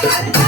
Thank you.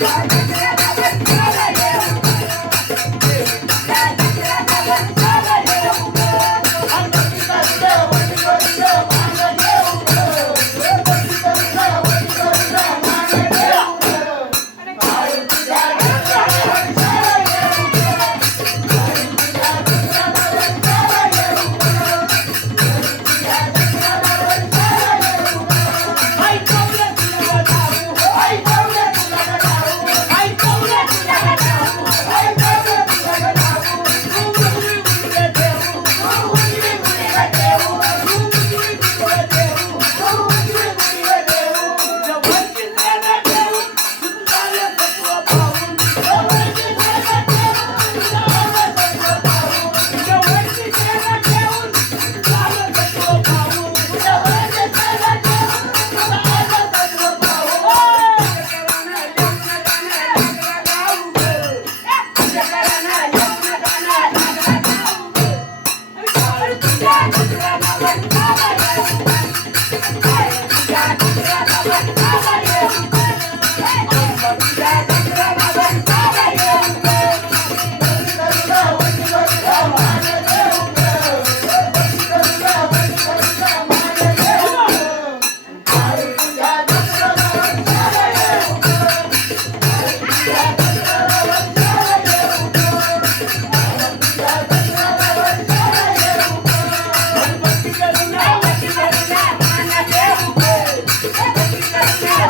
right.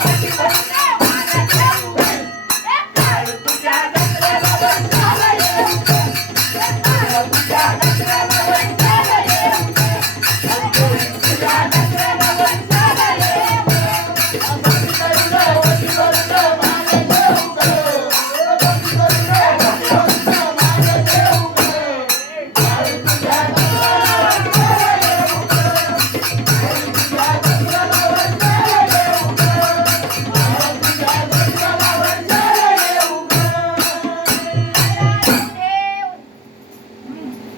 Gracias.